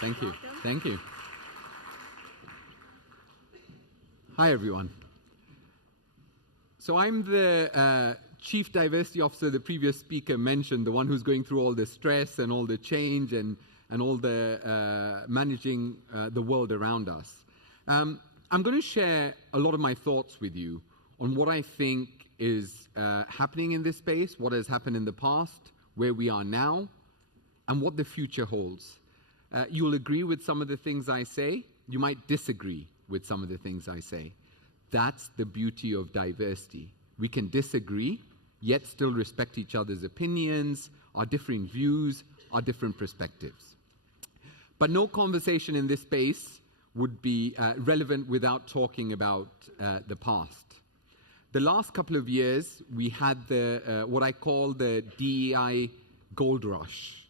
Thank you. Thank you. Hi, everyone. So I'm the Chief Diversity Officer the previous speaker mentioned, the one who's going through all the stress and all the change and all the managing the world around us. I'm going to share a lot of my thoughts with you on what I think is happening in this space, what has happened in the past, where we are now, and what the future holds. You'll agree with some of the things I say. You might disagree with some of the things I say. That's the beauty of diversity. We can disagree, yet still respect each other's opinions, our differing views, our different perspectives. But no conversation in this space would be relevant without talking about the past. The last couple of years, we had the what I call the DEI gold rush.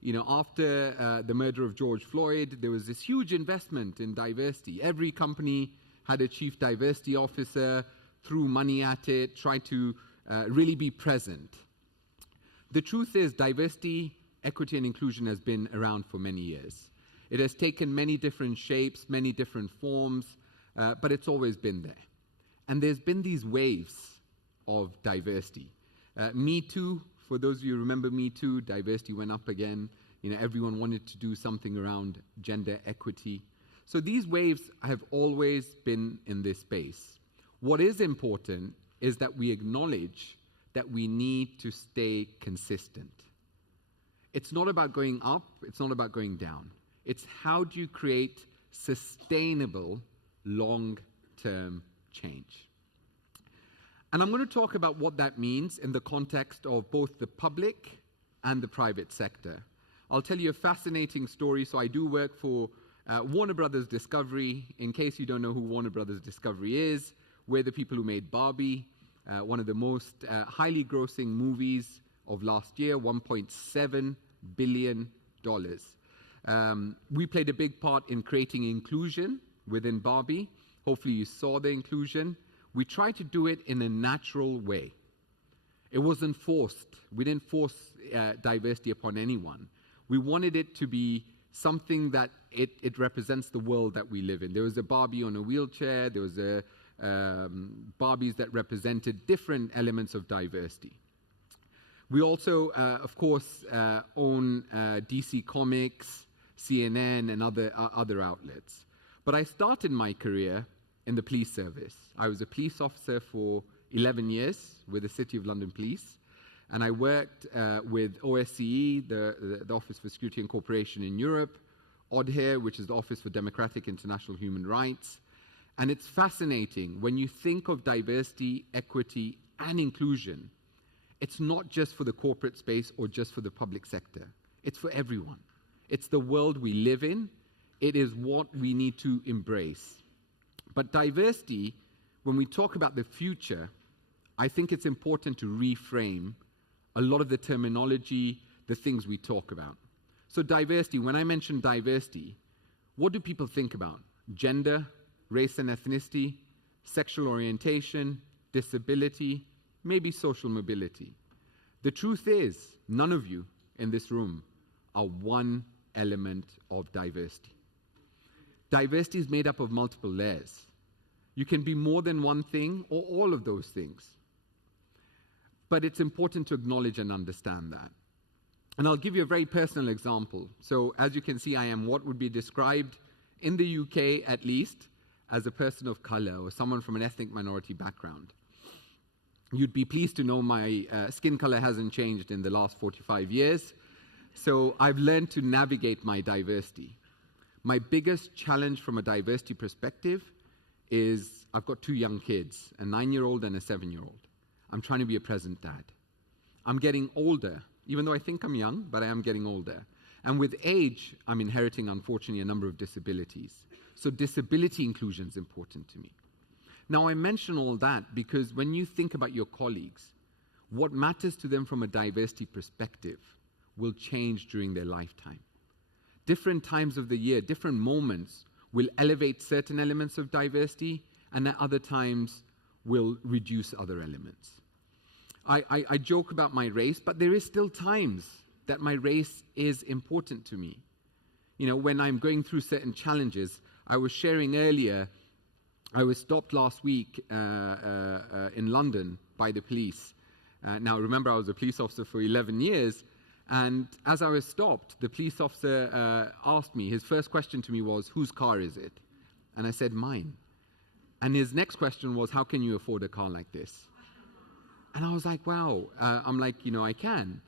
You know, after the murder of George Floyd, there was this huge investment in diversity. Every company had a chief diversity officer, threw money at it, tried to really be present. The truth is, diversity, equity, and inclusion has been around for many years. It has taken many different shapes, many different forms, but it's always been there. And there's been these waves of diversity. Me Too, for those of you who remember Me Too, diversity went up again. You know, everyone wanted to do something around gender equity. So these waves have always been in this space. What is important is that we acknowledge that we need to stay consistent. It's not about going up, it's not about going down. It's how do you create sustainable, long-term change. And I'm going to talk about what that means in the context of both the public and the private sector. I'll tell you a fascinating story. So I do work for Warner Brothers Discovery. In case you don't know who Warner Brothers Discovery is, we're the people who made Barbie, one of the most highly grossing movies of last year, $1.7 billion. We played a big part in creating inclusion within Barbie. Hopefully you saw the inclusion. We tried to do it in a natural way. It wasn't forced. We didn't force diversity upon anyone. We wanted it to be something that it represents the world that we live in. There was a Barbie on a wheelchair. There was a Barbies that represented different elements of diversity. We also, of course, own DC Comics, CNN, and other outlets. But I started my career in the police service. I was a police officer for 11 years with the City of London Police, and I worked with OSCE, the Office for Security and Cooperation in Europe, ODHIR, which is the Office for Democratic International Human Rights. And it's fascinating, when you think of diversity, equity, and inclusion, it's not just for the corporate space or just for the public sector. It's for everyone. It's the world we live in. It is what we need to embrace. But diversity, when we talk about the future, I think it's important to reframe a lot of the terminology, the things we talk about. So diversity, when I mention diversity, what do people think about? Gender, race and ethnicity, sexual orientation, disability, maybe social mobility. The truth is, none of you in this room are one element of diversity. Diversity is made up of multiple layers. You can be more than one thing or all of those things. But it's important to acknowledge and understand that. And I'll give you a very personal example. So as you can see, I am what would be described in the UK at least as a person of color or someone from an ethnic minority background. You'd be pleased to know my skin color hasn't changed in the last 45 years. So I've learned to navigate my diversity. My biggest challenge from a diversity perspective is I've got 2 young kids, a 9-year-old and a 7-year-old. I'm trying to be a present dad. I'm getting older, even though I think I'm young, but I am getting older. And with age, I'm inheriting, unfortunately, a number of disabilities. So disability inclusion is important to me. Now, I mention all that because when you think about your colleagues, what matters to them from a diversity perspective will change during their lifetime. Different times of the year, different moments will elevate certain elements of diversity, and at other times will reduce other elements. I joke about my race, but there is still times that my race is important to me. when I'm going through certain challenges. I was sharing earlier, I was stopped last week in London by the police. Now, remember, I was a police officer for 11 years, and as I was stopped, the police officer asked me, his first question to me was, whose car is it? And I said, mine. And his next question was, how can you afford a car like this? And I was like, wow. I'm like, I can.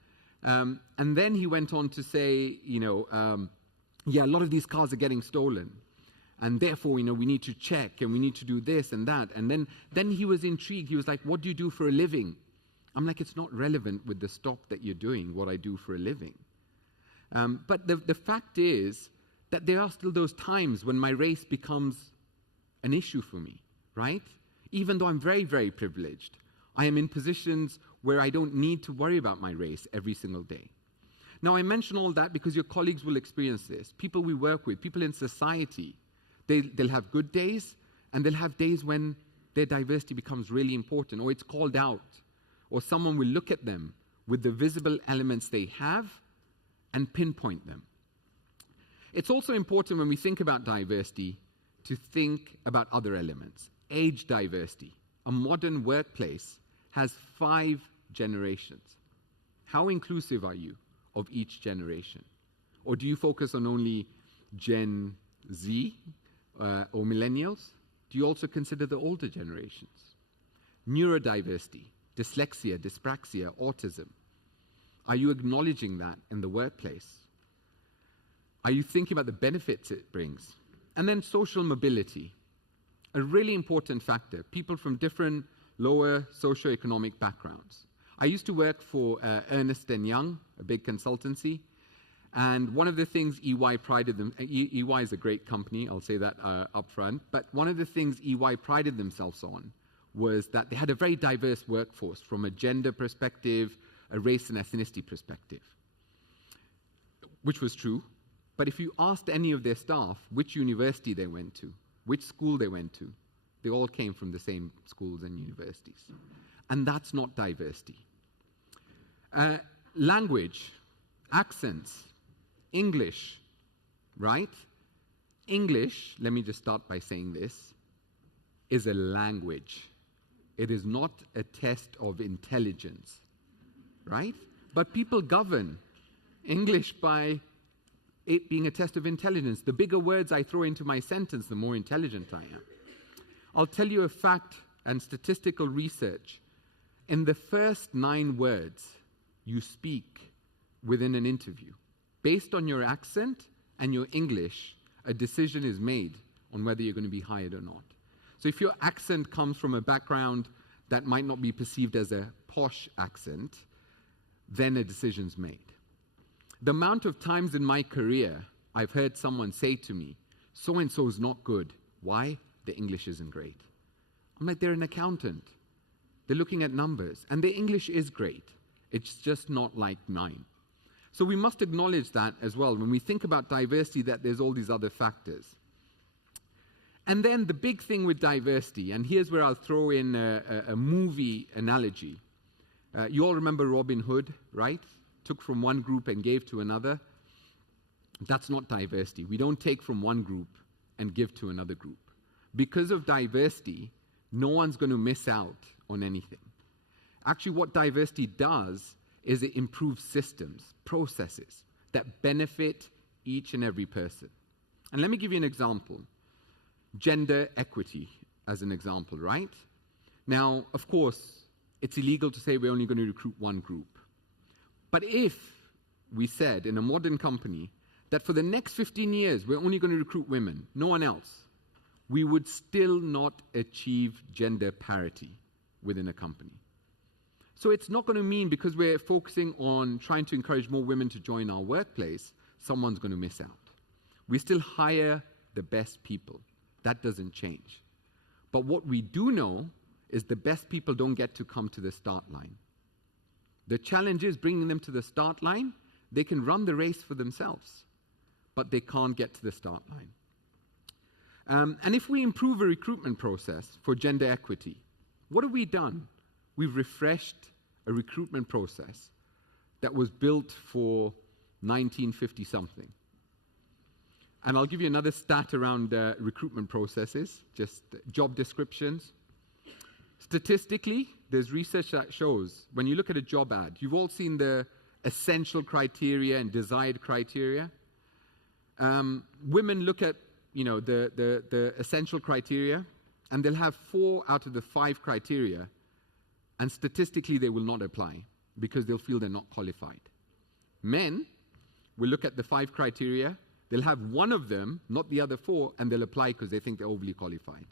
And then he went on to say, yeah, a lot of these cars are getting stolen. And therefore, we need to check and we need to do this and that. And then he was intrigued. He was like, what do you do for a living? I'm like, it's not relevant with the stop that you're doing, what I do for a living. But the fact is that there are still those times when my race becomes an issue for me, right? Even though I'm very, very privileged, I am in positions where I don't need to worry about my race every single day. Now, I mention all that because your colleagues will experience this. People we work with, people in society, they'll have good days, and they'll have days when their diversity becomes really important, or it's called out, or someone will look at them with the visible elements they have and pinpoint them. It's also important when we think about diversity to think about other elements. Age diversity. A modern workplace has 5 generations. How inclusive are you of each generation? Or do you focus on only Gen Z or millennials? Do you also consider the older generations? Neurodiversity, dyslexia, dyspraxia, autism. Are you acknowledging that in the workplace? Are you thinking about the benefits it brings? And then social mobility, a really important factor. People from different lower socioeconomic backgrounds. I used to work for Ernst & Young, a big consultancy, and one of the things EY prided them, EY is a great company, I'll say that up front, but one of the things EY prided themselves on was that they had a very diverse workforce from a gender perspective, a race and ethnicity perspective, which was true. But if you asked any of their staff which university they went to, which school they went to, they all came from the same schools and universities. And that's not diversity. Language, accents, English, right? English, let me just start by saying this, is a language. It is not a test of intelligence, right? But people govern English by it being a test of intelligence. The bigger words I throw into my sentence, the more intelligent I am. I'll tell you a fact and statistical research. In the first 9 words you speak within an interview, based on your accent and your English, a decision is made on whether you're going to be hired or not. So if your accent comes from a background that might not be perceived as a posh accent, then a decision's made. The amount of times in my career I've heard someone say to me, so-and-so is not good. Why? The English isn't great. I'm like, they're an accountant. They're looking at numbers, and their English is great. It's just not like mine. So we must acknowledge that as well when we think about diversity, that there's all these other factors. And then the big thing with diversity, and here's where I'll throw in a movie analogy. You all remember Robin Hood, right? Took from one group and gave to another. That's not diversity. We don't take from one group and give to another group. Because of diversity, no one's going to miss out on anything. Actually, what diversity does is it improves systems, processes that benefit each and every person. And let me give you an example. Gender equity as an example, right? Now, of course, it's illegal to say we're only going to recruit one group. But if we said in a modern company that for the next 15 years we're only going to recruit women, no one else, we would still not achieve gender parity within a company. So it's not going to mean because we're focusing on trying to encourage more women to join our workplace, someone's going to miss out. We still hire the best people. That doesn't change. But what we do know is the best people don't get to come to the start line. The challenge is bringing them to the start line. They can run the race for themselves, but they can't get to the start line. And if we improve a recruitment process for gender equity, what have we done? We've refreshed a recruitment process that was built for 1950-something. And I'll give you another stat around recruitment processes, just job descriptions. Statistically, there's research that shows when you look at a job ad, you've all seen the essential criteria and desired criteria. Women look at, the essential criteria, and they'll have 4 out of the 5 criteria, and statistically they will not apply because they'll feel they're not qualified. Men will look at the 5 criteria, they'll have 1 of them, not the other 4, and they'll apply because they think they're overly qualified.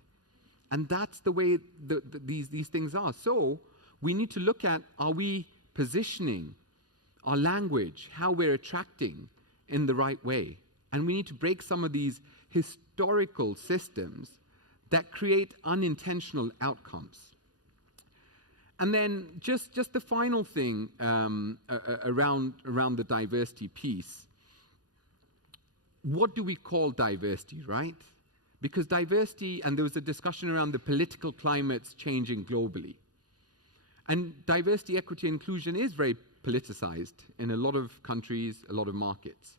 And that's the way these things are. So we need to look at, are we positioning our language, how we're attracting in the right way? And we need to break some of these historical systems that create unintentional outcomes. And then just the final thing around the diversity piece. What do we call diversity, right? Because diversity, and there was a discussion around the political climates changing globally. And diversity, equity, inclusion is very politicized in a lot of countries, a lot of markets.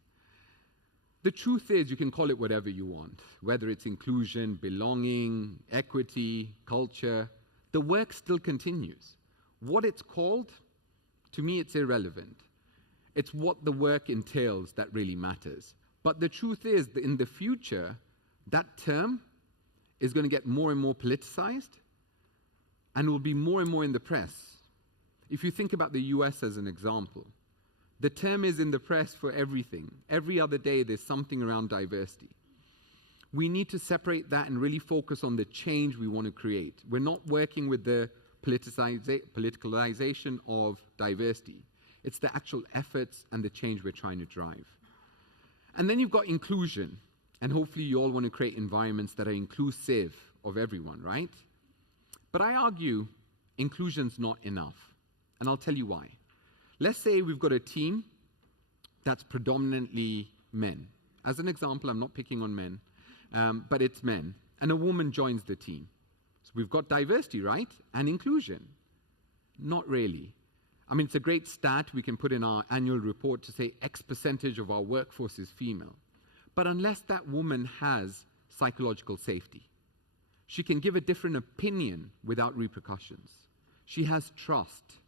The truth is, you can call it whatever you want, whether it's inclusion, belonging, equity, culture. The work still continues. What it's called, to me, it's irrelevant. It's what the work entails that really matters. But the truth is that in the future, that term is going to get more and more politicized and will be more and more in the press. If you think about the US as an example, the term is in the press for everything. Every other day there's something around diversity. We need to separate that and really focus on the change we want to create. We're not working with the politicalization of diversity. It's the actual efforts and the change we're trying to drive. And then you've got inclusion. And hopefully you all want to create environments that are inclusive of everyone, right? But I argue inclusion's not enough. And I'll tell you why. Let's say we've got a team that's predominantly men. As an example, I'm not picking on men, but it's men. And a woman joins the team. So we've got diversity, right? And inclusion. Not really. I mean, it's a great stat we can put in our annual report to say X percentage of our workforce is female. But unless that woman has psychological safety, she can give a different opinion without repercussions. She has trust.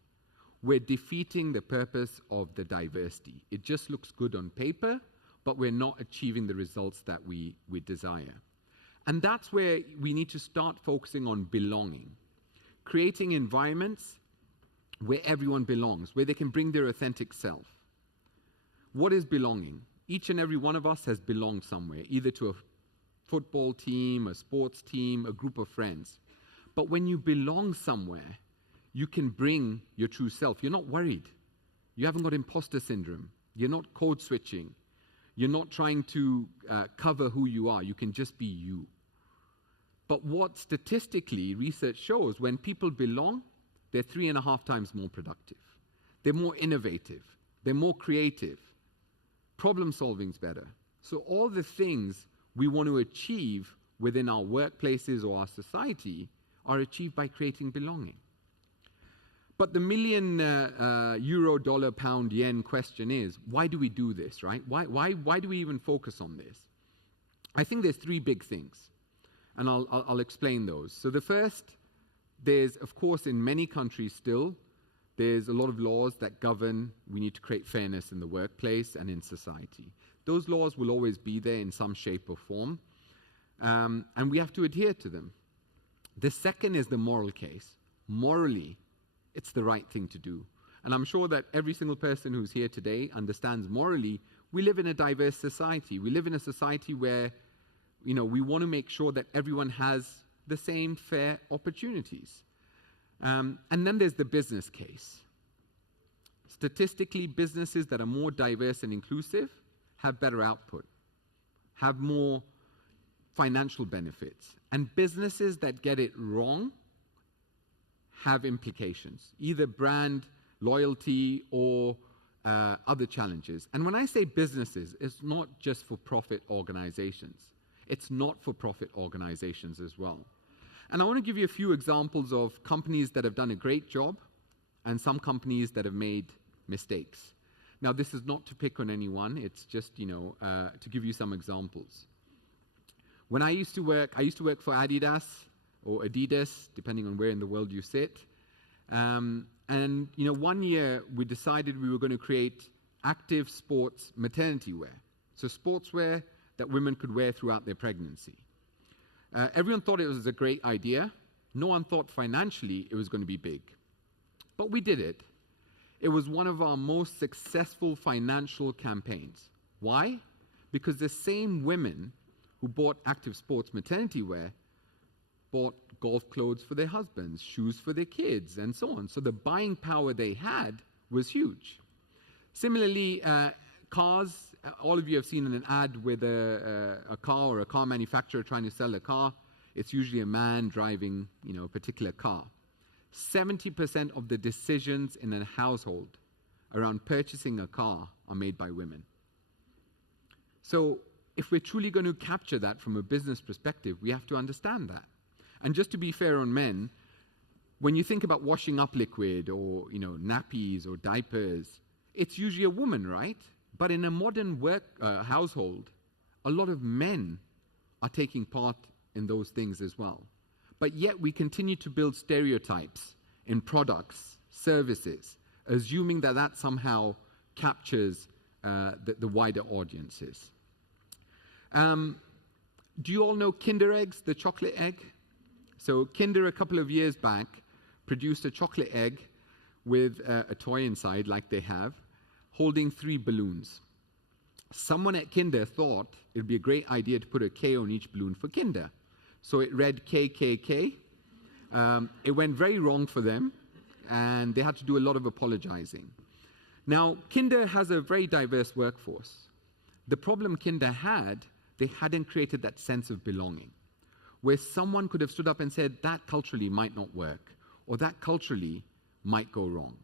We're defeating the purpose of the diversity. It just looks good on paper, but we're not achieving the results that we desire. And that's where we need to start focusing on belonging. Creating environments where everyone belongs, where they can bring their authentic self. What is belonging? Each and every one of us has belonged somewhere, either to a football team, a sports team, a group of friends. But when you belong somewhere, you can bring your true self. You're not worried. You haven't got imposter syndrome. You're not code switching. You're not trying to cover who you are. You can just be you. But what statistically research shows, when people belong, they're 3.5 times more productive. They're more innovative. They're more creative. Problem solving is better. So all the things we want to achieve within our workplaces or our society are achieved by creating belonging. But the million euro, dollar, pound, yen question is, why do we do this, right? Why do we even focus on this? I think there's 3 big things, and I'll explain those. So the first, there's, of course, in many countries still, there's a lot of laws that govern, we need to create fairness in the workplace and in society. Those laws will always be there in some shape or form, and we have to adhere to them. The second is the moral case. Morally, it's the right thing to do. And I'm sure that every single person who's here today understands morally, we live in a diverse society. We live in a society where, we want to make sure that everyone has the same fair opportunities. And then there's the business case. Statistically, businesses that are more diverse and inclusive have better output, have more financial benefits. And businesses that get it wrong have implications, either brand loyalty or other challenges. And when I say businesses, it's not just for profit organizations. It's not for profit organizations as well. And I want to give you a few examples of companies that have done a great job and some companies that have made mistakes. Now, this is not to pick on anyone. It's just, to give you some examples. When I used to work for Adidas or Adidas, depending on where in the world you sit. And, 1 year we decided we were going to create active sports maternity wear. So sportswear that women could wear throughout their pregnancy. Everyone thought it was a great idea. No one thought financially it was going to be big. But we did it. It was one of our most successful financial campaigns. Why? Because the same women who bought active sports maternity wear bought golf clothes for their husbands, shoes for their kids, and so on. So the buying power they had was huge. Similarly, cars, all of you have seen an ad with a car or a car manufacturer trying to sell a car. It's usually a man driving, a particular car. 70% of the decisions in a household around purchasing a car are made by women. So if we're truly going to capture that from a business perspective, we have to understand that. And just to be fair on men, when you think about washing up liquid or, nappies or diapers, it's usually a woman, right? But in a modern household, a lot of men are taking part in those things as well. But yet we continue to build stereotypes in products, services, assuming that somehow captures the wider audiences. Do you all know Kinder eggs, the chocolate egg? So Kinder, a couple of years back, produced a chocolate egg with a toy inside, like they have, holding 3 balloons. Someone at Kinder thought it would be a great idea to put a K on each balloon for Kinder. So it read KKK. It went very wrong for them, and they had to do a lot of apologizing. Now, Kinder has a very diverse workforce. The problem Kinder had, they hadn't created that sense of belonging, where someone could have stood up and said, that culturally might not work, or that culturally might go wrong.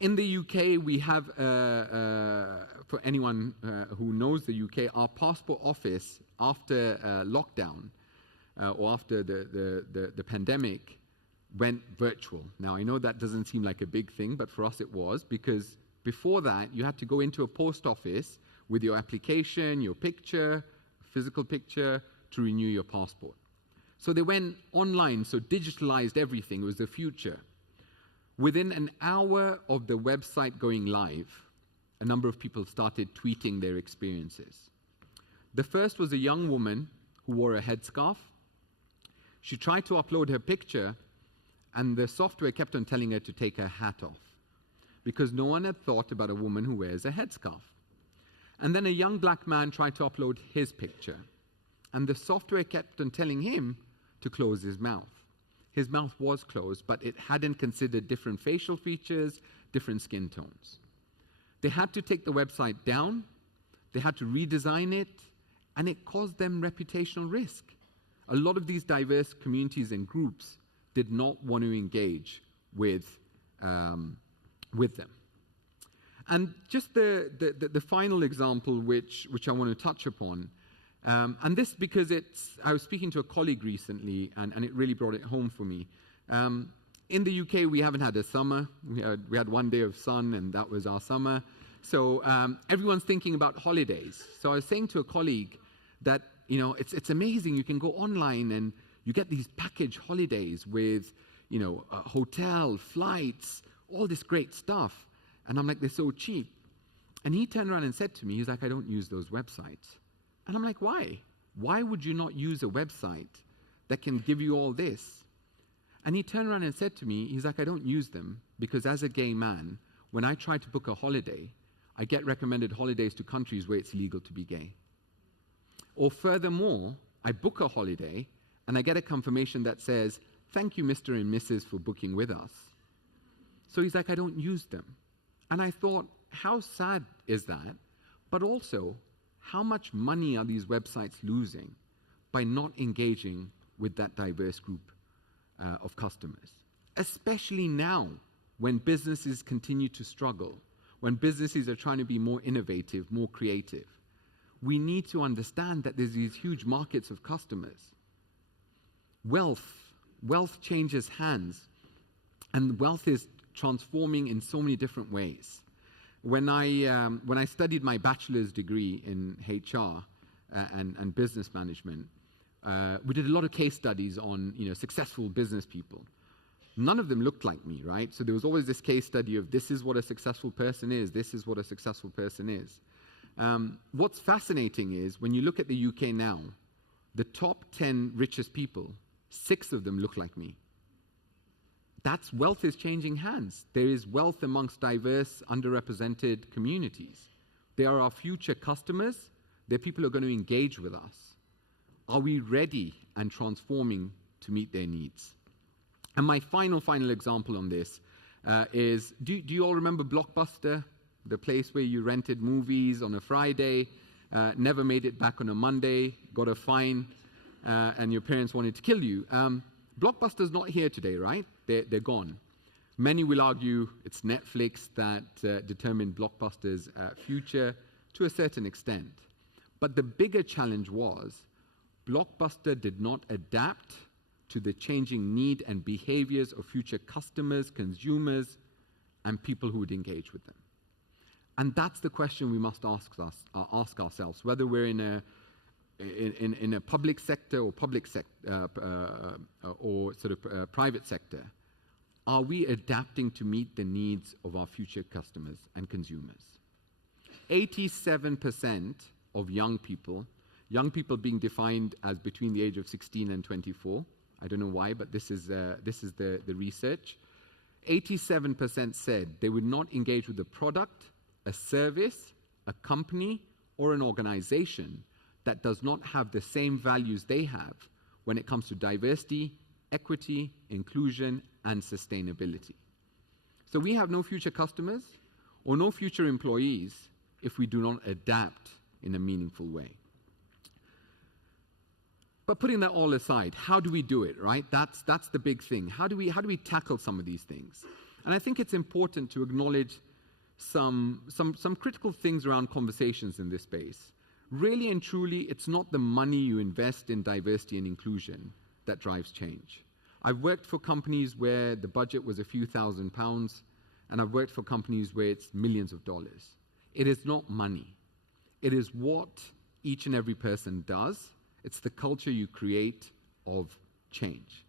In the UK, we have, for anyone who knows the UK, our passport office, after lockdown, or after the pandemic, went virtual. Now, I know that doesn't seem like a big thing, but for us it was, because before that, you had to go into a post office with your application, your picture, physical picture, to renew your passport. So they went online, so digitalized everything. It was the future. Within an hour of the website going live, a number of people started tweeting their experiences. The first was a young woman who wore a headscarf. She tried to upload her picture, and the software kept on telling her to take her hat off, because no one had thought about a woman who wears a headscarf. And then a young black man tried to upload his picture, and the software kept on telling him to close his mouth. His mouth was closed, but it hadn't considered different facial features, different skin tones. They had to take the website down, they had to redesign it, and it caused them reputational risk. A lot of these diverse communities and groups did not want to engage with them. And just the final example, which I want to touch upon, and this because I was speaking to a colleague recently, and it really brought it home for me. In the UK, we haven't had a summer. We had 1 day of sun, and that was our summer. So everyone's thinking about holidays. So I was saying to a colleague that, it's amazing. You can go online and you get these package holidays with, a hotel, flights, all this great stuff. And I'm like, they're so cheap. And he turned around and said to me, he's like, I don't use those websites. And I'm like, why? Why would you not use a website that can give you all this? And he turned around and said to me, he's like, I don't use them because as a gay man, when I try to book a holiday, I get recommended holidays to countries where it's illegal to be gay. Or furthermore, I book a holiday and I get a confirmation that says, thank you, Mr. and Mrs. for booking with us. So he's like, I don't use them. And I thought, how sad is that? But also, how much money are these websites losing by not engaging with that diverse group of customers? Especially now, when businesses continue to struggle, when businesses are trying to be more innovative, more creative. We need to understand that there's these huge markets of customers. Wealth changes hands, and wealth is transforming in so many different ways. when I studied my bachelor's degree in HR and business management, we did a lot of case studies on successful business people. None of them looked like me, right? So there was always this case study of this is what a successful person is, this is what a successful person is. What's fascinating is when you look at the UK now, the top 10 richest people, 6 of them look like me. That's wealth is changing hands. There is wealth amongst diverse, underrepresented communities. They are our future customers. They're people who are going to engage with us. Are we ready and transforming to meet their needs? And my final example on this is, do you all remember Blockbuster? The place where you rented movies on a Friday, never made it back on a Monday, got a fine, and your parents wanted to kill you. Blockbuster's not here today, right? They're gone. Many will argue it's Netflix that determined Blockbuster's future to a certain extent. But the bigger challenge was Blockbuster did not adapt to the changing need and behaviors of future customers, consumers, and people who would engage with them. And that's the question we must ask ourselves, whether we're in a public sector or private sector. Are we adapting to meet the needs of our future customers and consumers? 87% of young people being defined as between the age of 16 and 24. I don't know why, but this is the research. 87% said they would not engage with a product, a service, a company, or an organization that does not have the same values they have when it comes to diversity, equity, inclusion, and sustainability. So we have no future customers or no future employees if we do not adapt in a meaningful way. But putting that all aside, how do we do it, right? That's the big thing. How do we tackle some of these things? And I think it's important to acknowledge some critical things around conversations in this space. Really and truly, it's not the money you invest in diversity and inclusion that drives change. I've worked for companies where the budget was a few £1,000s, and I've worked for companies where it's millions of dollars. It is not money. It is what each and every person does. It's the culture you create of change.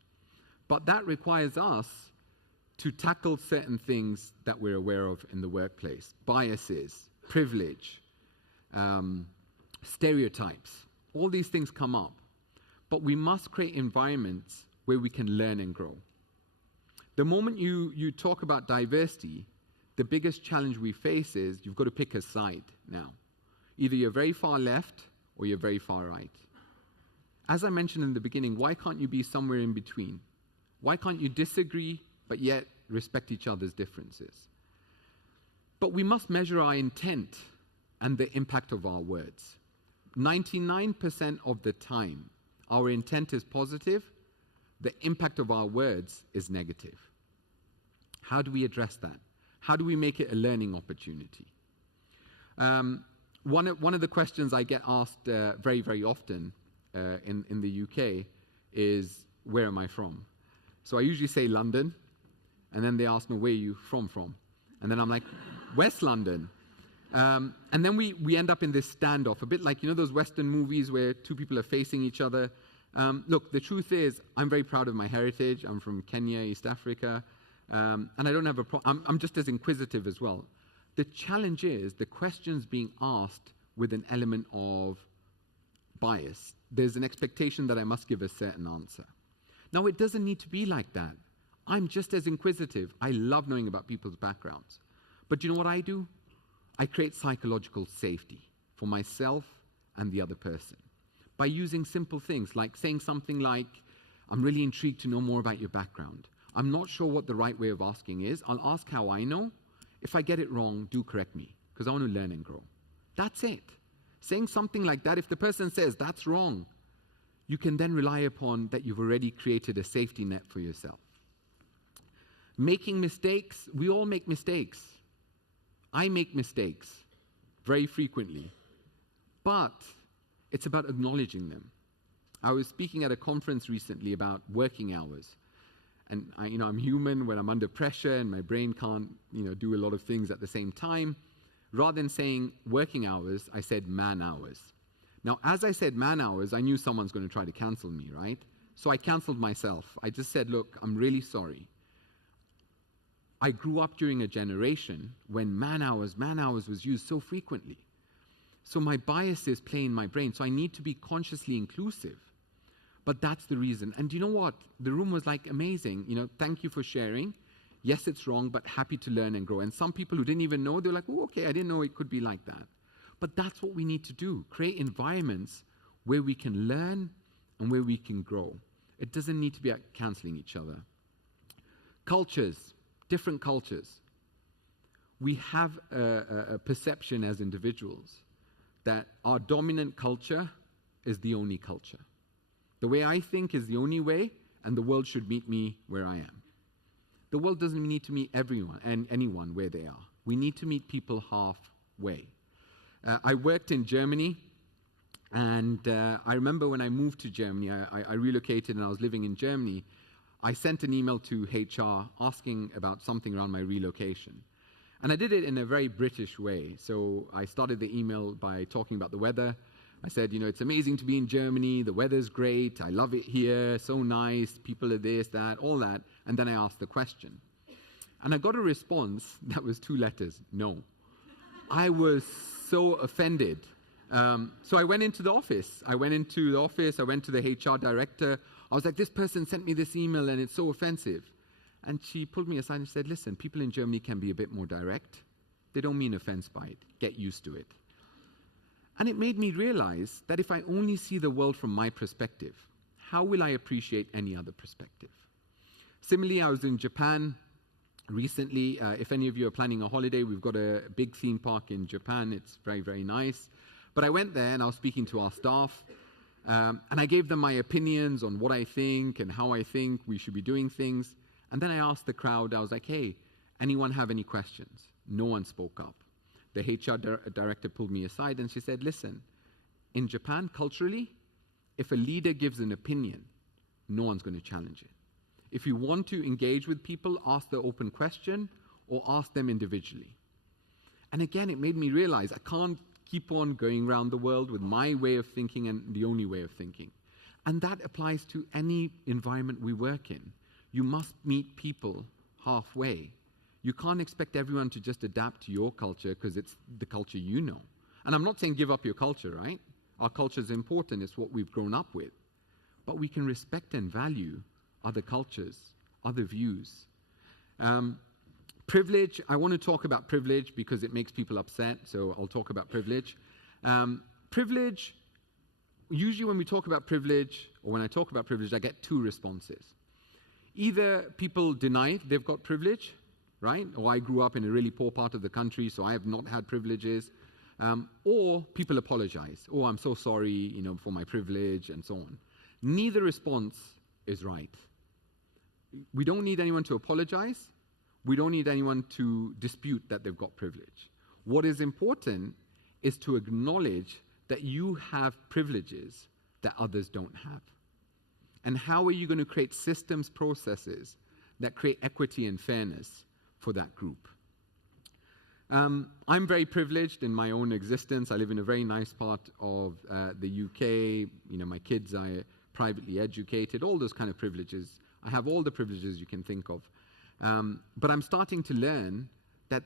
But that requires us to tackle certain things that we're aware of in the workplace. Biases, privilege, stereotypes. All these things come up. But we must create environments where we can learn and grow. The moment you talk about diversity, the biggest challenge we face is you've got to pick a side now. Either you're very far left or you're very far right. As I mentioned in the beginning, why can't you be somewhere in between? Why can't you disagree but yet respect each other's differences? But we must measure our intent and the impact of our words. 99% of the time, our intent is positive, the impact of our words is negative. How do we address that? How do we make it a learning opportunity? One of the questions I get asked very, very often in the UK is, where am I from? So I usually say London, and then they ask me, where are you from? And then I'm like, West London. And then we end up in this standoff, a bit like, those Western movies where two people are facing each other. Look, the truth is, I'm very proud of my heritage. I'm from Kenya, East Africa, and I don't have a problem. I'm just as inquisitive as well. The challenge is the questions being asked with an element of bias. There's an expectation that I must give a certain answer. Now, it doesn't need to be like that. I'm just as inquisitive. I love knowing about people's backgrounds. But you know what I do? I create psychological safety for myself and the other person by using simple things like saying something like, I'm really intrigued to know more about your background. I'm not sure what the right way of asking is. I'll ask how I know. If I get it wrong, do correct me, because I want to learn and grow. That's it. Saying something like that, if the person says that's wrong, you can then rely upon that you've already created a safety net for yourself. Making mistakes, we all make mistakes. I make mistakes very frequently, but it's about acknowledging them. I was speaking at a conference recently about working hours. And I'm human when I'm under pressure and my brain can't, do a lot of things at the same time. Rather than saying working hours, I said man hours. Now, as I said man hours, I knew someone's going to try to cancel me, right? So I canceled myself. I just said, look, I'm really sorry. I grew up during a generation when man hours was used so frequently. So my biases play in my brain. So I need to be consciously inclusive. But that's the reason. And you know what? The room was like amazing. Thank you for sharing. Yes, it's wrong, but happy to learn and grow. And some people who didn't even know, they're like, oh, okay, I didn't know it could be like that. But that's what we need to do. Create environments where we can learn and where we can grow. It doesn't need to be canceling each other. Cultures, different cultures. We have a perception as individuals that our dominant culture is the only culture. The way I think is the only way, and the world should meet me where I am. The world doesn't need to meet everyone and anyone where they are. We need to meet people halfway. I worked in Germany, and I remember when I moved to Germany, I relocated and I was living in Germany. I sent an email to HR asking about something around my relocation. And I did it in a very British way. So I started the email by talking about the weather. I said, it's amazing to be in Germany. The weather's great. I love it here. So nice. People are this, that, all that. And then I asked the question. And I got a response that was 2 letters, no. I was so offended. So I went into the office. I went to the HR director. I was like, this person sent me this email and it's so offensive. And she pulled me aside and said, listen, people in Germany can be a bit more direct. They don't mean offense by it. Get used to it. And it made me realize that if I only see the world from my perspective, how will I appreciate any other perspective? Similarly, I was in Japan recently. If any of you are planning a holiday, we've got a big theme park in Japan. It's very, very nice. But I went there and I was speaking to our staff. And I gave them my opinions on what I think and how I think we should be doing things. And then I asked the crowd, I was like, hey, anyone have any questions? No one spoke up. The HR director pulled me aside and she said, listen, in Japan, culturally, if a leader gives an opinion, no one's going to challenge it. If you want to engage with people, ask the open question or ask them individually. And again, it made me realize I can't keep on going around the world with my way of thinking and the only way of thinking. And that applies to any environment we work in. You must meet people halfway. You can't expect everyone to just adapt to your culture because it's the culture you know. And I'm not saying give up your culture, right? Our culture is important. It's what we've grown up with. But we can respect and value other cultures, other views. Privilege, I want to talk about privilege because it makes people upset, so I'll talk about privilege. Privilege, usually when we talk about privilege, or when I talk about privilege, I get 2 responses. Either people deny they've got privilege, right? Or I grew up in a really poor part of the country, so I have not had privileges. Or people apologize. Oh, I'm so sorry, for my privilege, and so on. Neither response is right. We don't need anyone to apologize. We don't need anyone to dispute that they've got privilege. What is important is to acknowledge that you have privileges that others don't have. And how are you going to create systems, processes that create equity and fairness for that group? I'm very privileged in my own existence. I live in a very nice part of the UK. My kids are privately educated, all those kind of privileges. I have all the privileges you can think of. But I'm starting to learn that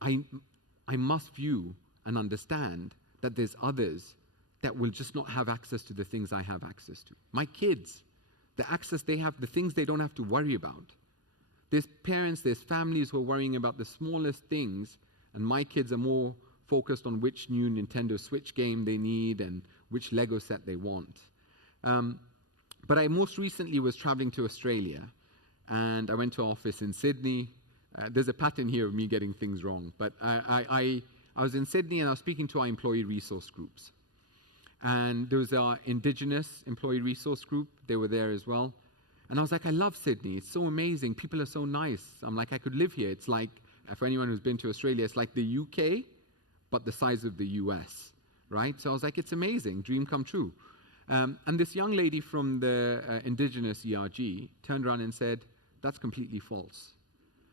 I must view and understand that there's others that will just not have access to the things I have access to. My kids, the access they have, the things they don't have to worry about. There's parents, there's families who are worrying about the smallest things, and my kids are more focused on which new Nintendo Switch game they need and which Lego set they want. But I most recently was traveling to Australia, and I went to an office in Sydney. There's a pattern here of me getting things wrong, but I was in Sydney and I was speaking to our employee resource groups. And there was our Indigenous employee resource group. They were there as well. And I was like, I love Sydney. It's so amazing. People are so nice. I'm like, I could live here. It's like, for anyone who's been to Australia, it's like the UK, but the size of the US, right? So I was like, it's amazing. Dream come true. And this young lady from the Indigenous ERG turned around and said, that's completely false.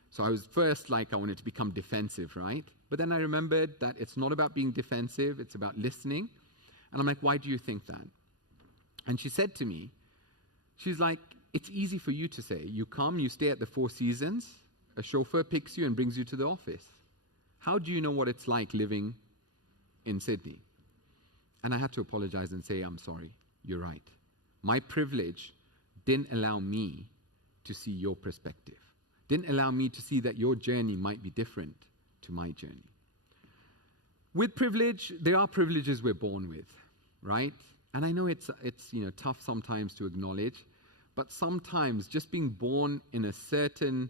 So I was first like, I wanted to become defensive, right? But then I remembered that it's not about being defensive, it's about listening. And I'm like, why do you think that? And she said to me, she's like, it's easy for you to say. You come, you stay at the Four Seasons, a chauffeur picks you and brings you to the office. How do you know what it's like living in Sydney? And I had to apologize and say, I'm sorry, you're right. My privilege didn't allow me to see your perspective. Didn't allow me to see that your journey might be different to my journey. With privilege, there are privileges we're born with, right? And I know it's tough sometimes to acknowledge, but sometimes just being born in a certain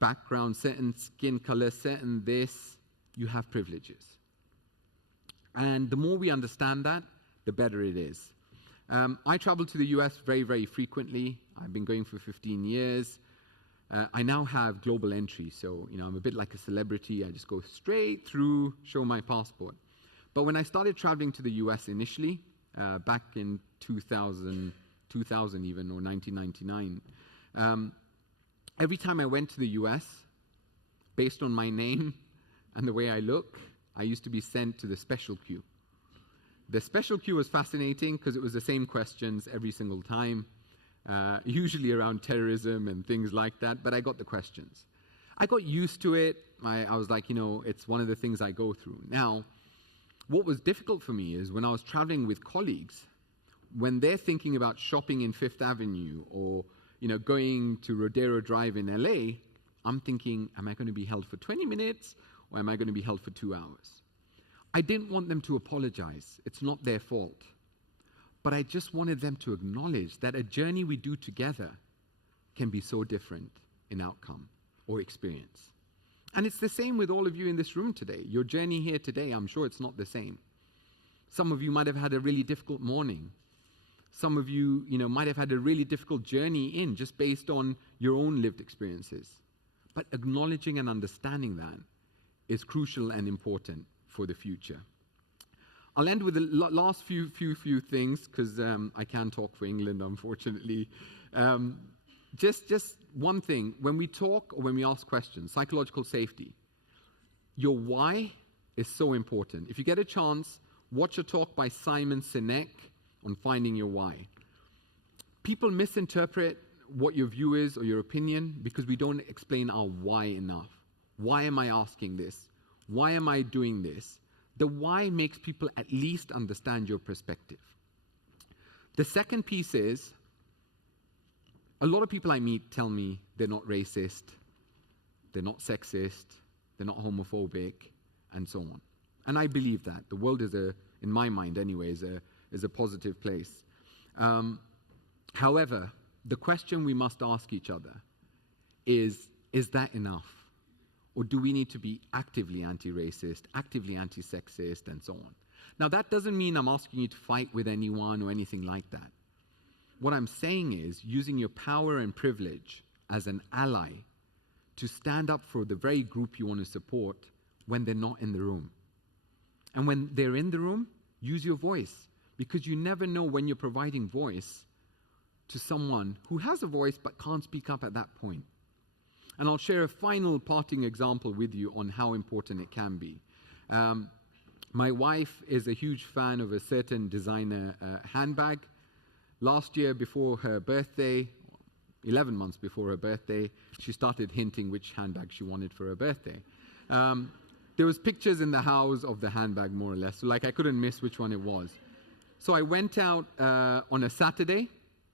background, certain skin color, certain this, you have privileges. And the more we understand that, the better it is. I travel to the US very, very frequently. I've been going for 15 years. I now have global entry, so I'm a bit like a celebrity. I just go straight through, show my passport. But when I started traveling to the US initially, back in 2000 even, or 1999, every time I went to the US, based on my name and the way I look, I used to be sent to the special queue. The special queue was fascinating because it was the same questions every single time. Usually around terrorism and things like that, but I got the questions. I got used to it. I was like, it's one of the things I go through. Now, what was difficult for me is when I was traveling with colleagues, when they're thinking about shopping in Fifth Avenue or, going to Rodeo Drive in LA, I'm thinking, am I going to be held for 20 minutes or am I going to be held for 2 hours? I didn't want them to apologize. It's not their fault. But I just wanted them to acknowledge that a journey we do together can be so different in outcome or experience. And it's the same with all of you in this room today. Your journey here today, I'm sure it's not the same. Some of you might have had a really difficult morning. Some of you, might have had a really difficult journey in just based on your own lived experiences. But acknowledging and understanding that is crucial and important for the future. I'll end with the last few things because I can't talk for England, unfortunately. Just one thing. When we talk or when we ask questions, psychological safety, your why is so important. If you get a chance, watch a talk by Simon Sinek on finding your why. People misinterpret what your view is or your opinion because we don't explain our why enough. Why am I asking this? Why am I doing this? The why makes people at least understand your perspective. The second piece is, a lot of people I meet tell me they're not racist, they're not sexist, they're not homophobic, and so on. And I believe that. The world is in my mind anyway, is a positive place. However, the question we must ask each other is that enough? Or do we need to be actively anti-racist, actively anti-sexist, and so on? Now, that doesn't mean I'm asking you to fight with anyone or anything like that. What I'm saying is using your power and privilege as an ally to stand up for the very group you want to support when they're not in the room. And when they're in the room, use your voice, because you never know when you're providing voice to someone who has a voice but can't speak up at that point. And I'll share a final parting example with you on how important it can be. My wife is a huge fan of a certain designer handbag. Last year, before her birthday, 11 months before her birthday, she started hinting which handbag she wanted for her birthday. There was pictures in the house of the handbag, more or less, so I couldn't miss which one it was. So I went out on a Saturday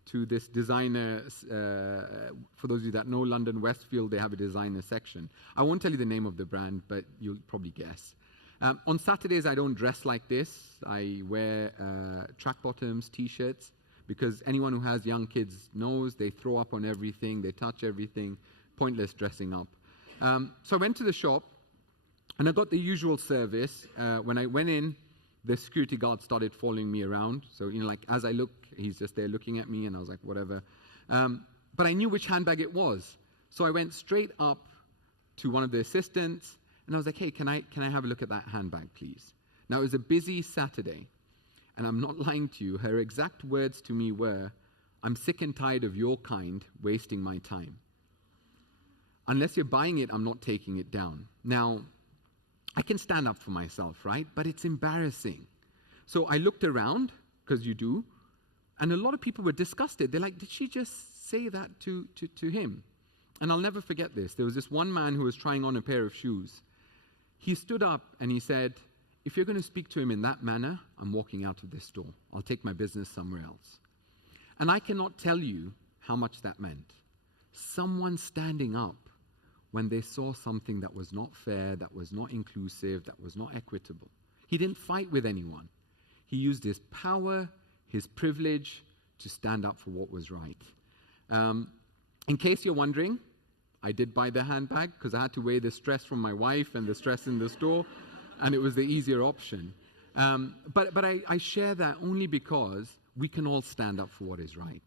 to this designer, for those of you that know London Westfield, they have a designer section. I won't tell you the name of the brand, but you'll probably guess. On Saturdays, I don't dress like this. I wear track bottoms, t-shirts, because anyone who has young kids knows they throw up on everything, they touch everything, pointless dressing up. So I went to the shop, and I got the usual service. When I went in, the security guard started following me around. So, as I look, he's just there looking at me, and I was like, whatever. But I knew which handbag it was. So I went straight up to one of the assistants, and I was like, hey, can I have a look at that handbag, please? Now, it was a busy Saturday, and I'm not lying to you. Her exact words to me were, I'm sick and tired of your kind wasting my time. unless you're buying it, I'm not taking it down. Now, I can stand up for myself, right? But it's embarrassing. So I looked around, because you do, and a lot of people were disgusted. They're like, did she just say that to him? And I'll never forget this. There was this one man who was trying on a pair of shoes. He stood up and he said, if you're going to speak to him in that manner, I'm walking out of this store. I'll take my business somewhere else. And I cannot tell you how much that meant. Someone standing up when they saw something that was not fair, that was not inclusive, that was not equitable. He didn't fight with anyone. He used his power, his privilege to stand up for what was right. In case you're wondering, I did buy the handbag because I had to weigh the stress from my wife and the stress in the store, and it was the easier option. But I share that only because we can all stand up for what is right,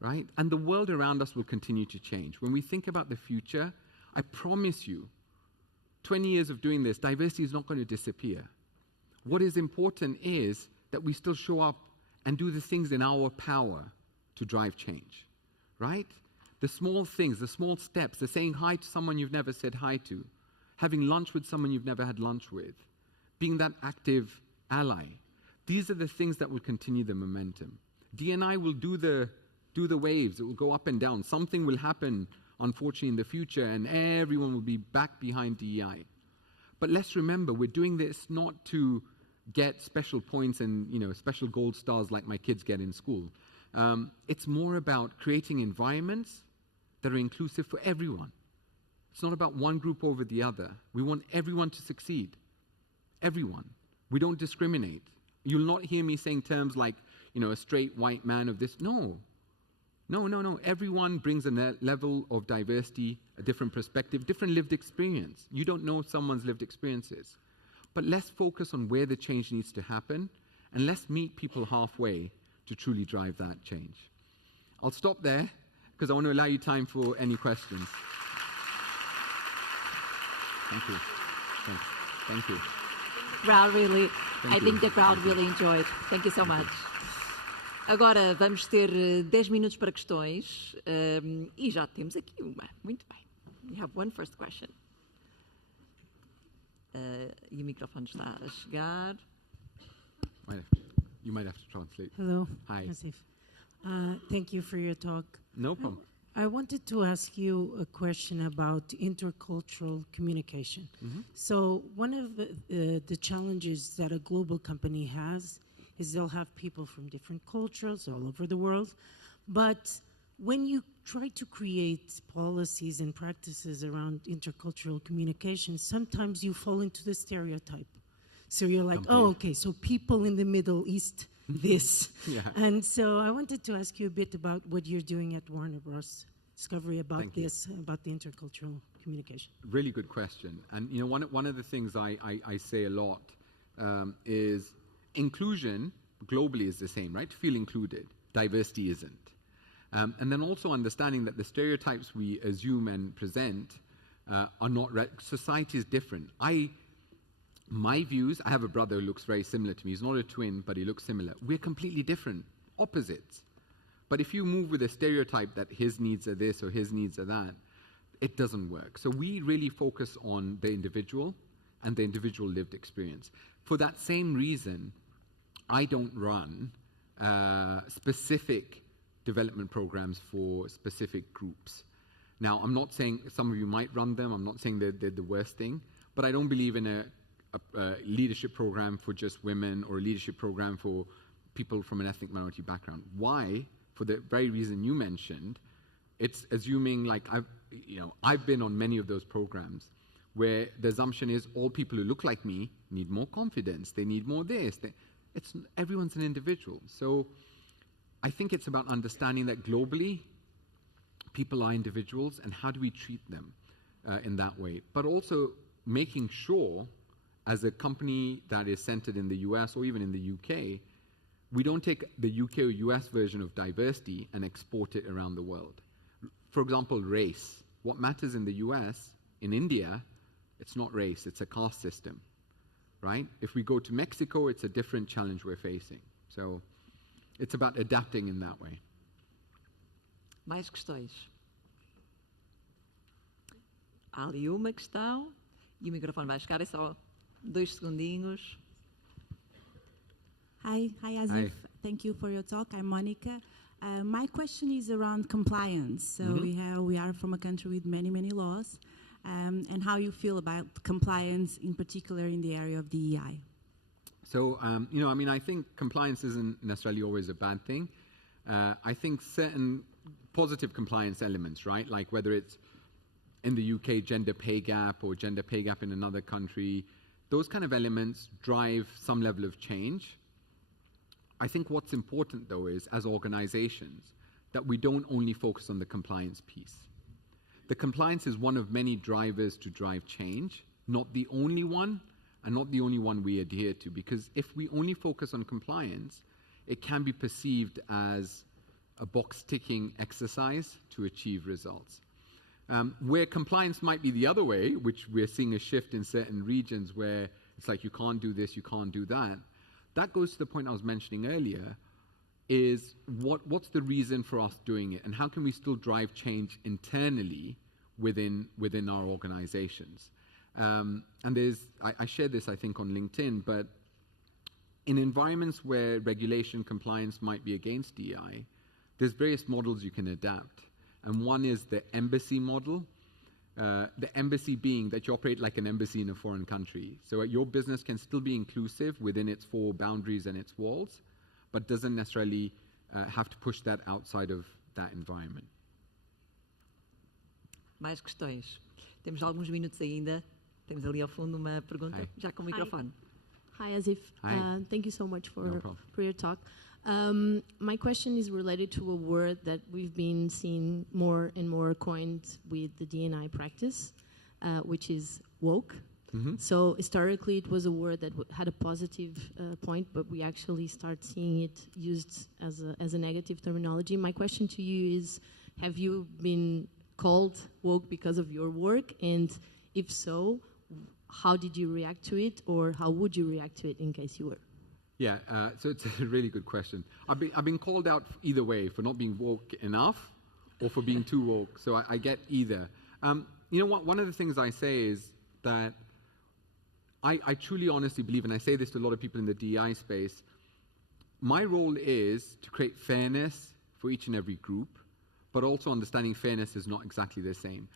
right? And the world around us will continue to change. When we think about the future, I promise you, 20 years of doing this, diversity is not going to disappear. What is important is that we still show up and do the things in our power to drive change, right? The small things, the small steps, the saying hi to someone you've never said hi to, having lunch with someone you've never had lunch with, being that active ally. These are the things that will continue the momentum. D&I will do the waves. It will go up and down. Something will happen, unfortunately, in the future, and everyone will be back behind DEI. But let's remember, we're doing this not to get special points and special gold stars like my kids get in school. It's more about creating environments that are inclusive for everyone. It's not about one group over the other. We want everyone to succeed. Everyone. We don't discriminate. You'll not hear me saying terms like, a straight white man of this. No. Everyone brings a level of diversity, a different perspective, different lived experience. You don't know someone's lived experiences. But let's focus on where the change needs to happen, and let's meet people halfway to truly drive that change. I'll stop there, because I want to allow you time for any questions. Thank you. Thanks. Thank you. I think the crowd really enjoyed. Thank you so much. Agora vamos ter 10 minutos para questões e já temos aqui uma. Muito bem. We have one first question. E o microfone está a chegar. You might have to translate. Hello. Hi. Asif. Thank you for your talk. No problem. I wanted to ask you a question about intercultural communication. Mm-hmm. So one of the challenges that a global company has is they'll have people from different cultures all over the world. But when you try to create policies and practices around intercultural communication, sometimes you fall into the stereotype. So you're like, oh, okay, so people in the Middle East, this. Yeah. And so I wanted to ask you a bit about what you're doing at Warner Bros. Discovery about about the intercultural communication. Really good question. And one of the things I say a lot is inclusion globally is the same, right? To feel included. Diversity isn't. And then also understanding that the stereotypes we assume and present are not society is different. My views, I have a brother who looks very similar to me. He's not a twin, but he looks similar. We're completely different, opposites. But if you move with a stereotype that his needs are this or his needs are that, it doesn't work. So we really focus on the individual and the individual lived experience. For that same reason, I don't run specific development programs for specific groups. Now, I'm not saying some of you might run them. I'm not saying they're the worst thing. But I don't believe in a leadership program for just women or a leadership program for people from an ethnic minority background. Why? For the very reason you mentioned. It's assuming, like, I've been on many of those programs where the assumption is all people who look like me need more confidence. They need more this. Everyone's an individual. So I think it's about understanding that globally, people are individuals, and how do we treat them in that way? But also making sure, as a company that is centered in the US or even in the UK, we don't take the UK or US version of diversity and export it around the world. For example, race. What matters in the US, in India, it's not race, it's a caste system, right? If we go to Mexico, it's a different challenge we're facing. So it's about adapting in that way. Mais questões? há ali uma questão e o microfone vai chegar, é só 2 segundinhos. Hi, Asif. Hi. Thank you for your talk. I'm Monica. My question is around compliance. So we are from a country with many laws, and how you feel about compliance, in particular in the area of DEI. So, I think compliance isn't necessarily always a bad thing. I think certain positive compliance elements, right? Like whether it's in the UK gender pay gap or gender pay gap in another country, those kind of elements drive some level of change. I think what's important, though, is as organizations that we don't only focus on the compliance piece. The compliance is one of many drivers to drive change, not the only one, and not the only one we adhere to. Because if we only focus on compliance, it can be perceived as a box-ticking exercise to achieve results. Where compliance might be the other way, which we're seeing a shift in certain regions where it's like you can't do this, you can't do that, that goes to the point I was mentioning earlier, is what's the reason for us doing it, and how can we still drive change internally within our organizations? And I shared this, I think, on LinkedIn, but in environments where regulation compliance might be against DEI, there's various models you can adapt. And one is the embassy model. The embassy being that you operate like an embassy in a foreign country. So your business can still be inclusive within its 4 boundaries and its walls, but doesn't necessarily have to push that outside of that environment. Mais questões? Temos alguns minutos ainda. Temos ali ao fundo uma pergunta, Hi. já com o microfone. Hi, Asif. Hi. Thank you so much No for your talk. My question is related to a word that we've been seeing more and more coined with the D&I practice, which is woke. So historically, it was a word that had a positive point, but we actually start seeing it used as a negative terminology. My question to you is, have you been called woke because of your work? And if so, how did you react to it, or how would you react to it in case you were? Yeah, so it's a really good question. I've been called out either way for not being woke enough or for being too woke, so I get either. You know what, one of the things I say is that I truly honestly believe, and I say this to a lot of people in the DEI space, my role is to create fairness for each and every group, but also understanding fairness is not exactly the same.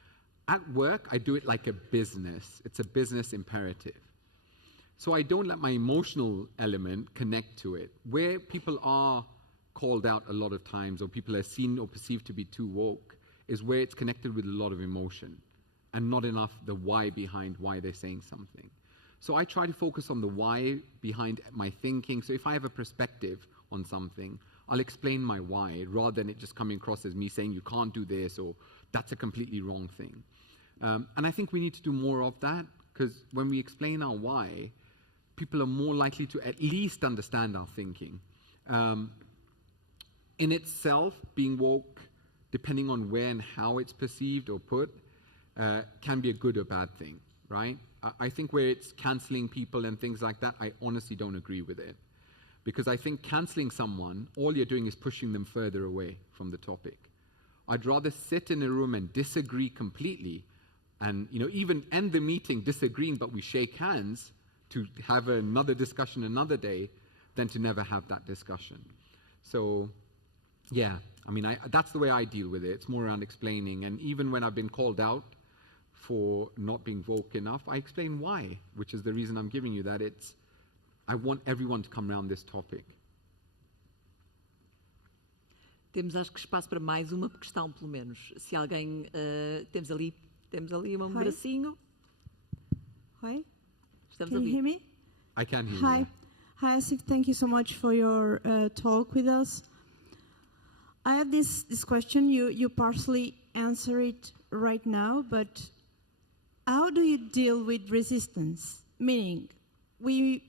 At work, I do it like a business. It's a business imperative. So I don't let my emotional element connect to it. Where people are called out a lot of times, or people are seen or perceived to be too woke, is where it's connected with a lot of emotion and not enough the why behind why they're saying something. So I try to focus on the why behind my thinking. So if I have a perspective on something, I'll explain my why rather than it just coming across as me saying you can't do this or that's a completely wrong thing. And I think we need to do more of that, because when we explain our why, people are more likely to at least understand our thinking. In itself, being woke, depending on where and how it's perceived or put, can be a good or bad thing, right? I think where it's canceling people and things like that, I honestly don't agree with it. Because I think canceling someone, all you're doing is pushing them further away from the topic. I'd rather sit in a room and disagree completely and even end the meeting disagreeing, but we shake hands to have another discussion another day than to never have that discussion. So, yeah, that's the way I deal with it. It's more around explaining. And even when I've been called out for not being woke enough, I explain why, which is the reason I'm giving you that. I want everyone to come around this topic. Temos, acho que, espaço para mais uma questão, pelo menos. Se alguém... temos ali um Hi. bracinho. Hi, Estamos can a you hear ouvir. me? I can hear Hi. you. Hi, Asif. Thank you so much for your talk with us. I have this question. You partially answer it right now, but how do you deal with resistance? Meaning, we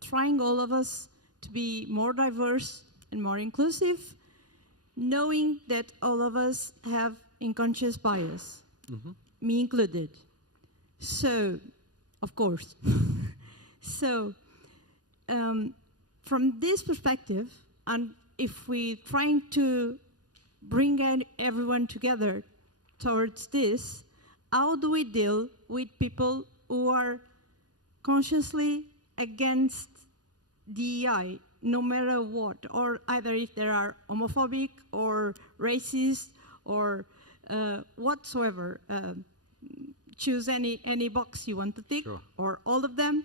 trying all of us to be more diverse and more inclusive, knowing that all of us have unconscious bias, me included. So, of course. So, from this perspective, and if we're trying to bring everyone together towards this, how do we deal with people who are consciously against DEI, no matter what, or either if they are homophobic or racist or whatsoever. Choose any box you want to tick, Sure. or all of them.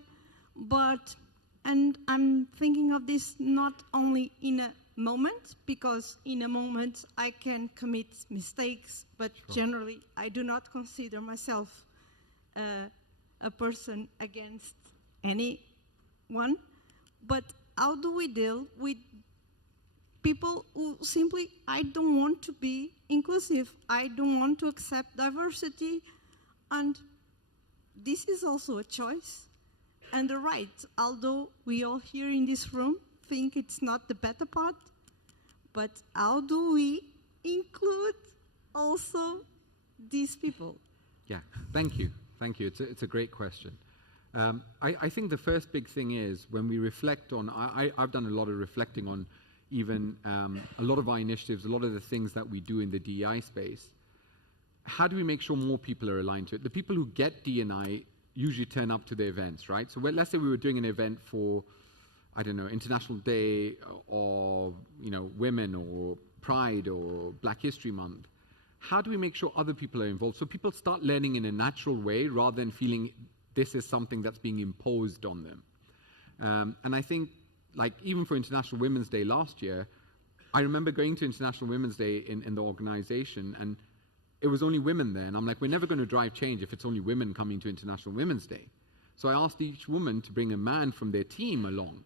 And I'm thinking of this not only in a moment, because in a moment I can commit mistakes, but Sure. generally I do not consider myself a person against anyone. But how do we deal with people who simply, I don't want to be inclusive, I don't want to accept diversity, and this is also a choice and a right, although we all here in this room think it's not the better part. But how do we include also these people? Yeah, thank you. Thank you. It's a great question. I think the first big thing is when we reflect on, I've done a lot of reflecting on even a lot of our initiatives, a lot of the things that we do in the DEI space. How do we make sure more people are aligned to it? The people who get D&I usually turn up to the events, right? So let's say we were doing an event for, I don't know, International Day or, women or Pride or Black History Month. How do we make sure other people are involved? So people start learning in a natural way rather than feeling this is something that's being imposed on them. And I think, like, even for International Women's Day last year, I remember going to International Women's Day in the organization, and it was only women there. And I'm like, we're never going to drive change if it's only women coming to International Women's Day. So I asked each woman to bring a man from their team along.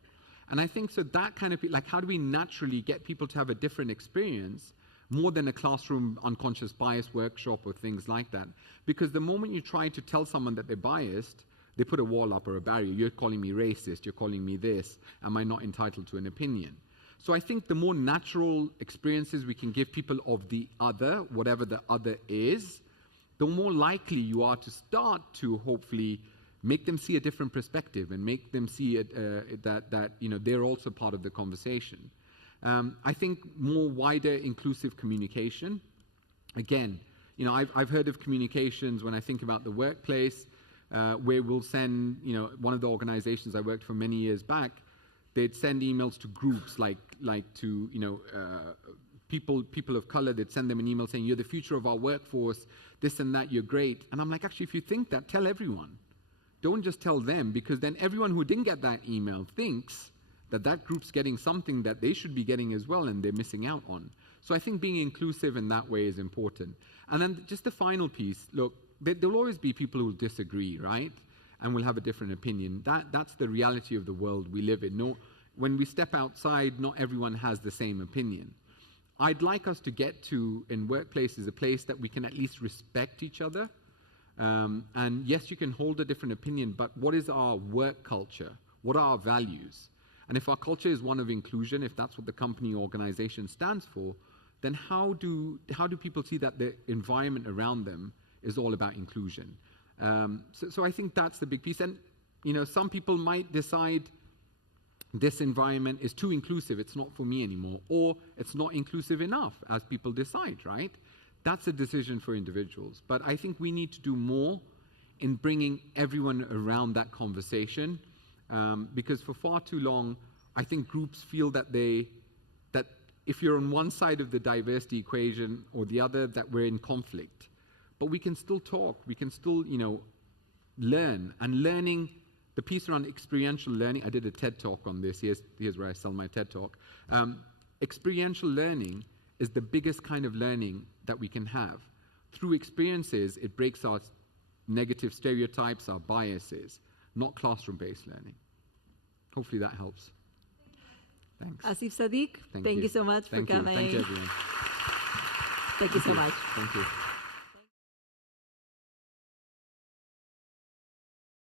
And I think so that kind of, like, how do we naturally get people to have a different experience more than a classroom unconscious bias workshop or things like that? Because the moment you try to tell someone that they're biased, they put a wall up or a barrier. You're calling me racist, you're calling me this. Am I not entitled to an opinion? So I think the more natural experiences we can give people of the other, whatever the other is, the more likely you are to start to hopefully make them see a different perspective and make them see that they're also part of the conversation. I think more wider inclusive communication. Again, I've heard of communications when I think about the workplace, where we'll send, one of the organizations I worked for many years back, they'd send emails to groups like to, people of color. They'd send them an email saying, you're the future of our workforce, this and that, you're great. And I'm like, actually, if you think that, tell everyone. Don't just tell them, because then everyone who didn't get that email thinks that group's getting something that they should be getting as well, and they're missing out on. So I think being inclusive in that way is important. And then just the final piece, look, there'll always be people who will disagree, right? And will have a different opinion. That's the reality of the world we live in. When we step outside, not everyone has the same opinion. I'd like us to get to, in workplaces, a place that we can at least respect each other. And yes, you can hold a different opinion, but what is our work culture? What are our values? And if our culture is one of inclusion, if that's what the company organization stands for, then how do people see that the environment around them is all about inclusion? So I think that's the big piece. And, some people might decide this environment is too inclusive, it's not for me anymore, or it's not inclusive enough, as people decide, right? That's a decision for individuals. But I think we need to do more in bringing everyone around that conversation, because for far too long, I think groups feel that that if you're on one side of the diversity equation or the other, that we're in conflict. But we can still talk, we can still, learn. And learning, the piece around experiential learning, I did a TED talk on this, here's where I sell my TED talk. Experiential learning is the biggest kind of learning that we can have. Through experiences, it breaks our negative stereotypes, our biases, not classroom-based learning. Hopefully that helps. Thanks. Asif Sadiq, thank you so much for coming. Thank you, everyone. Thank you so much. Thank you.